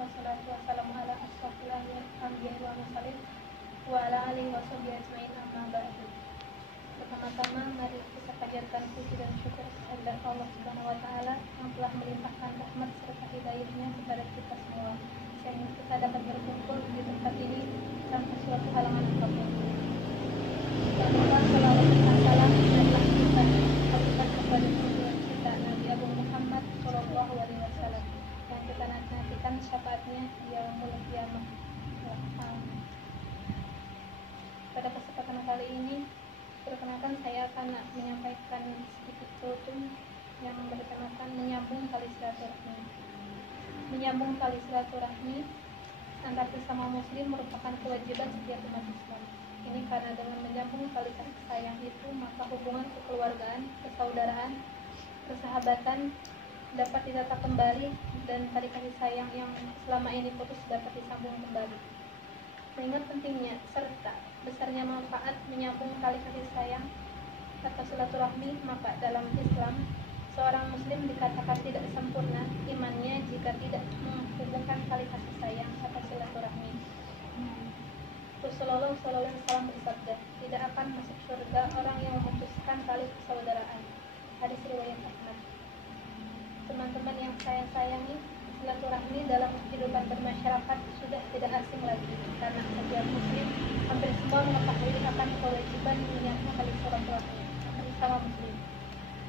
wassalatu wassalamu ala asrofil anbiya'i wal mursalin wa ala alihi wa sahbihi ajmain, amma ba'du. Pertama-tama mari kita panjatkan puji dan syukur kepada Allah Subhanahu wa taala yang telah melimpahkan rahmat serta hidayahnya kepada kita semua, sehingga kita dapat berkumpul di tempat ini tanpa suatu halangan apapun. Semoga salawat dan salam adalah kita haturkan kepada junjungan kita Nabi Abu Muhammad Shallallahu Alaihi Wasallam yang kita nantikan syafaatnya di yaumul qiyamah. Pada kesempatan kali ini, perkenalkan saya akan menyampaikan sedikit kultum yang bertemakan menyambung tali silaturahmi. Menyambung tali silaturahmi antar sesama muslim merupakan kewajiban setiap umat Islam. Ini karena dengan menyambung tali kasih sayang itu, maka hubungan kekeluargaan, persaudaraan, persahabatan dapat ditata kembali, dan tali kasih sayang yang selama ini putus dapat disambung kembali. Mengingat pentingnya serta besarnya manfaat menyambung tali kasih sayang atau silaturahmi, maka dalam Islam seorang muslim dikatakan tidak sempurna imannya jika tidak menghubungkan tali kasih sayang atau silaturahmi. Rasulullah SAW bersabda, tidak akan masuk surga orang yang memutuskan tali persaudaraan. Hadis riwayat Ahmad. Teman-teman yang saya sayangi, silaturahmi dalam kehidupan bermasyarakat sudah tidak asing lagi, karena setiap muslim hampir semua mengetahui akan kewajiban menyambung tali silaturahmi sesama muslim.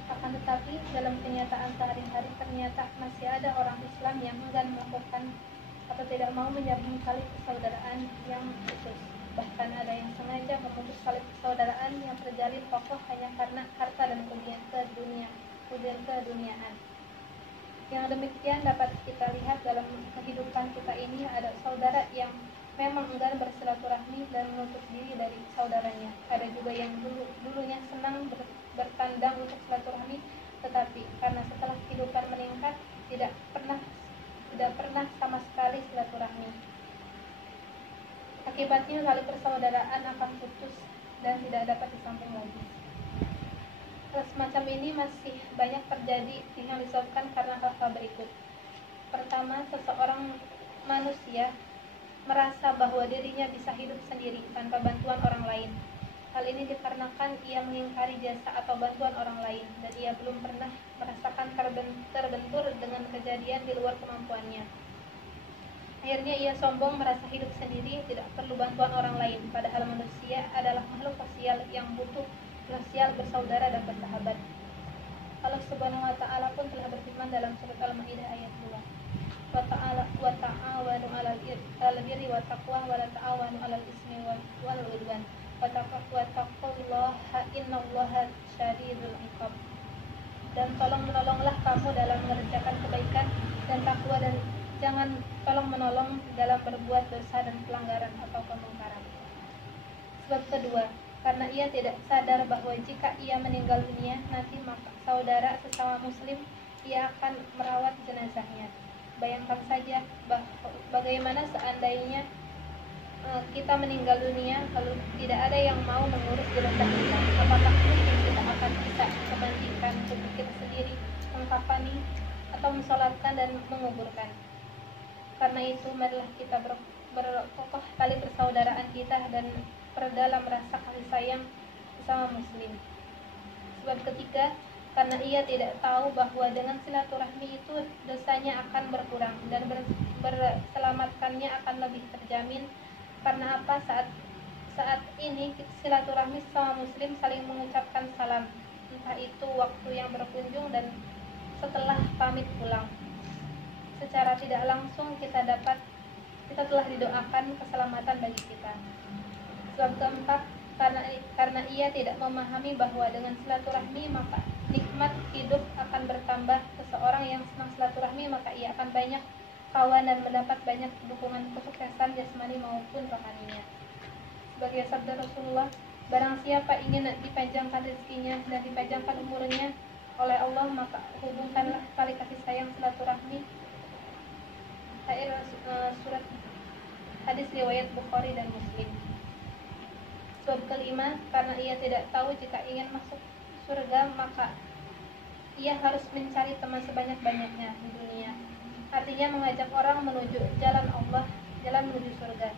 Akan tetapi dalam kenyataan sehari-hari ternyata masih ada orang Islam yang enggan melakukan atau tidak mau menyambung tali persaudaraan yang putus. Bahkan ada yang sengaja memutus tali persaudaraan yang terjalin kokoh hanya karena harta dan kemudian keduniaan. Yang demikian dapat kita lihat dalam kehidupan kita ini. Ada saudara yang memang enggan bersilaturahmi dan menutup diri dari saudaranya. Ada juga yang dulunya senang bertandang untuk silaturahmi, tetapi karena setelah kehidupan meningkat tidak pernah sama sekali silaturahmi. Akibatnya tali persaudaraan akan putus dan tidak dapat disambung lagi. Hal semacam ini masih banyak terjadi yang disebabkan karena hal-hal berikut. Pertama, seseorang manusia merasa bahwa dirinya bisa hidup sendiri tanpa bantuan orang lain. Hal ini dikarenakan ia mengingkari jasa atau bantuan orang lain, dan ia belum pernah merasakan terbentur dengan kejadian di luar kemampuannya. Akhirnya ia sombong merasa hidup sendiri, tidak perlu bantuan orang lain, padahal manusia adalah makhluk sosial yang butuh sosial, bersaudara dan bersahabat. Allah Subhanahu wa taala pun telah berfirman dalam surat Al-Maidah ayat 2. Wa ta'awanu 'alal birri wat taqwa wa la ta'awanu 'alal ismi wal 'udwan. Wattaqullaha innallaha syadidul 'iqab. Dan tolong-menolonglah kamu dalam mengerjakan kebaikan dan takwa, dan jangan tolong menolong dalam berbuat dosa dan pelanggaran atau kemungkaran. Sebab kedua, karena ia tidak sadar bahwa jika ia meninggal dunia nanti, maka saudara sesama muslim ia akan merawat jenazahnya. Bayangkan saja bagaimana seandainya kita meninggal dunia lalu tidak ada yang mau mengurus jenazah kita. Apakah mungkin kita akan bisa memandikan tubuh kita sendiri, mengkafani atau mensolatkan dan menguburkan? Karena itu marilah kita berkokoh tali persaudaraan kita dan perdalam rasa kasih sayang sesama muslim. Sebab ketiga, karena ia tidak tahu bahwa dengan silaturahmi itu dosanya akan berkurang dan berselamatkannya akan lebih terjamin. Karena apa? Saat ini silaturahmi sesama muslim saling mengucapkan salam, entah itu waktu yang berkunjung dan setelah pamit pulang. Secara tidak langsung kita telah didoakan keselamatan bagi kita. Sebab keempat, karena ia tidak memahami bahwa dengan silaturahmi maka nikmat hidup akan bertambah. Seseorang yang senang silaturahmi maka ia akan banyak kawan dan mendapat banyak dukungan kesuksesan jasmani maupun rohaninya. Sebagai sabda Rasulullah, barang siapa ingin dipanjangkan rezekinya dan dipanjangkan umurnya oleh Allah, maka hubungkanlah tali kasih sayang silaturahmi. Surat hadis riwayat Bukhari dan Muslim. Sebab kelima, karena ia tidak tahu jika ingin masuk surga maka ia harus mencari teman sebanyak-banyaknya di dunia. artinya mengajak orang menuju jalan Allah, jalan menuju surga.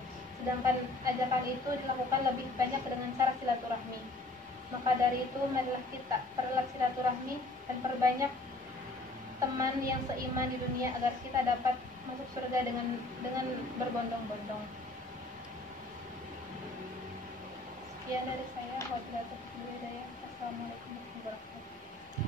Sedangkan ajakan itu dilakukan lebih banyak dengan cara silaturahmi. Maka dari itu marilah kita pererat silaturahmi dan perbanyak teman yang seiman di dunia agar kita dapat masuk surga dengan berbondong-bondong. Sekian dari saya. Wabillahi taufiq wal hidayah. Assalamualaikum warahmatullahi wabarakatuh.